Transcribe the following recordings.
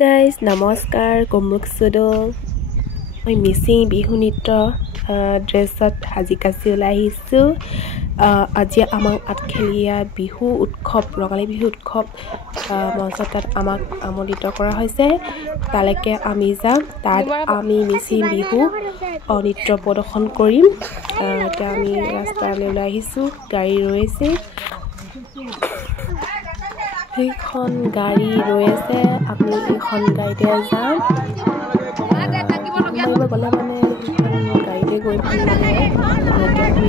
guys, namaskar, kumruk sudo. Moi missing bihu nitro dressot hajikasi ulahisu. Aji amang atkhelia bihu utkhop, rangali bihu utkhop monsotat amak amodito kora hoise. Taleke ami jam, tad ami missing bihu nitro prodokhon korim. Eta ami rastale ulahisu, gari roise. এইখন গাড়ী ৰৈ আছে আমি এইখন গাড়ীতে যাম মই গলে মানে গাড়ীতে গৈ ভাল লাগে এতিয়া আমি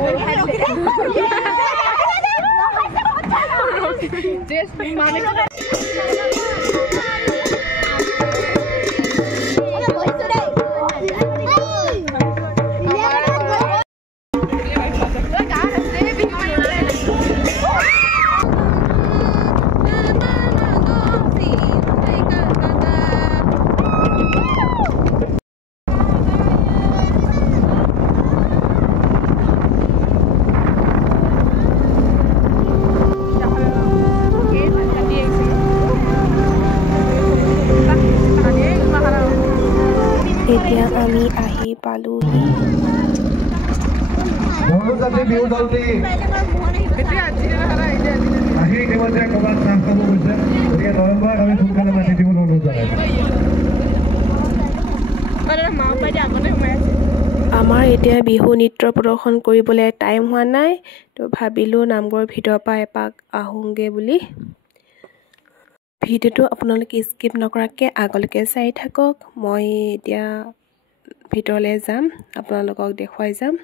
বহিলা টাউন এতিয়া আমি আহি পালোহি বড়োজাতি বিহু দলটি আহি ইতিমধ্যে ক'ৰবাত চাহ খাব গৈছে গতিকে নৱেম্বৰত আমি সোনকালে মাতি দিব অনুৰোধ জনাইছোঁ আমাৰ এতিয়া বিহু নৃত্য প্ৰদৰ্শন কৰিবলৈ টাইম হোৱা নাই তো ভাবিলোঁ নামঘৰৰ ভিতৰৰ পৰা এপাক আহোঁগে বুলি ভিডিঅ'টো আপোনালোকে স্কিপ নকৰাকৈ আগলৈকে চাই থাকক মই এতিয়া ভিতৰলৈ যাম আপোনালোকক দেখুৱাই যাম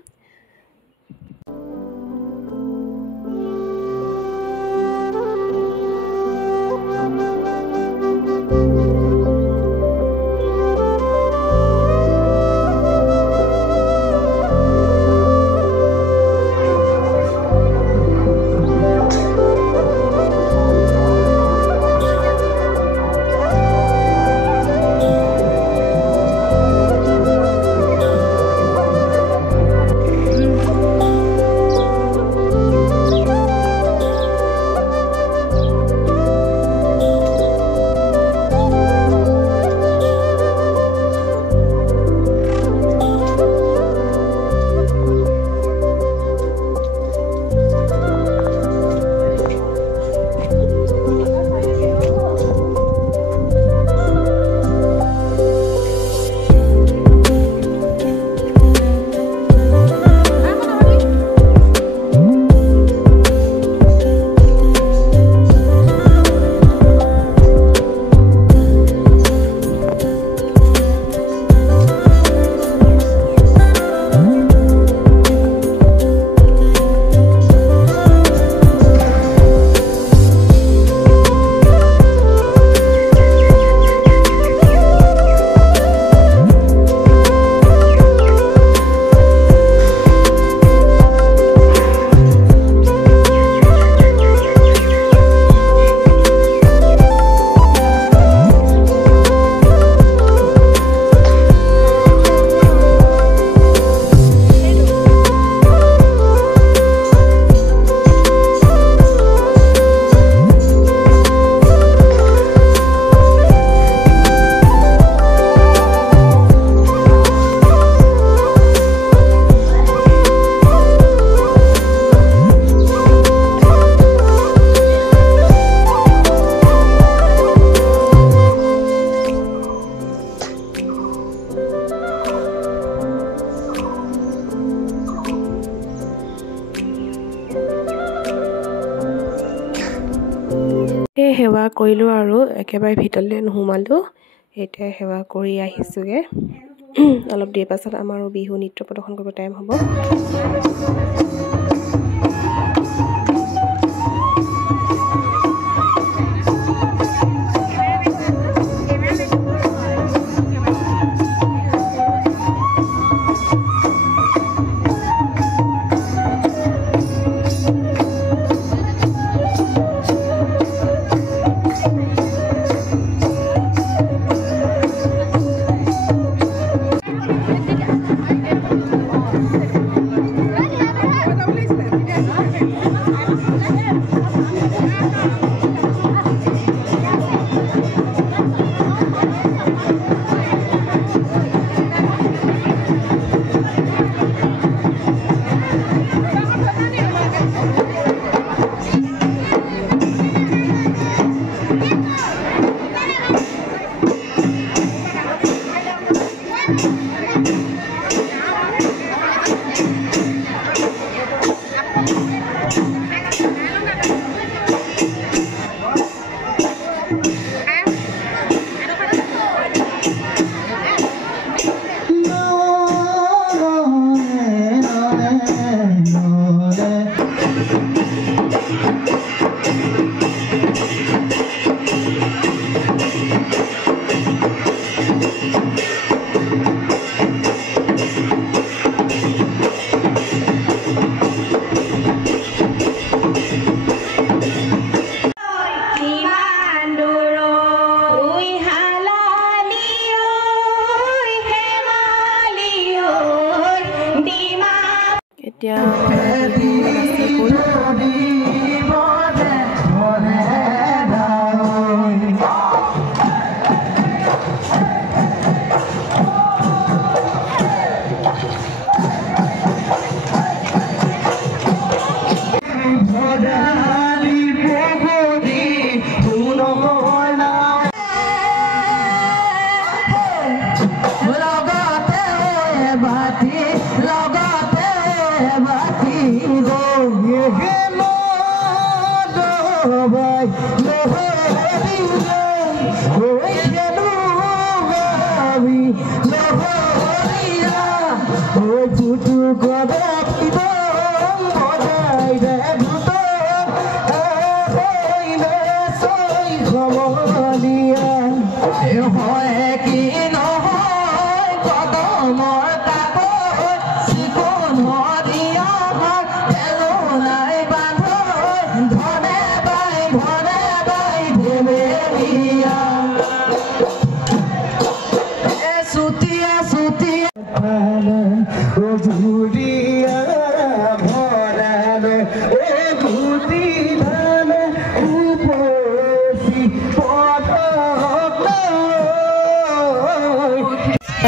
সেৱা কৰিলোঁ আৰু একেবাৰে ভিতৰলৈ নোসোমালোঁ এতিয়া সেৱা কৰি আহিছোঁগৈ অলপ দেৰি পাছত আমাৰো বিহু নৃত্য প্ৰদৰ্শন কৰিব টাইম হ'ব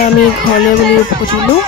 আমি ঘৰলৈ বুলি উভতিলোঁ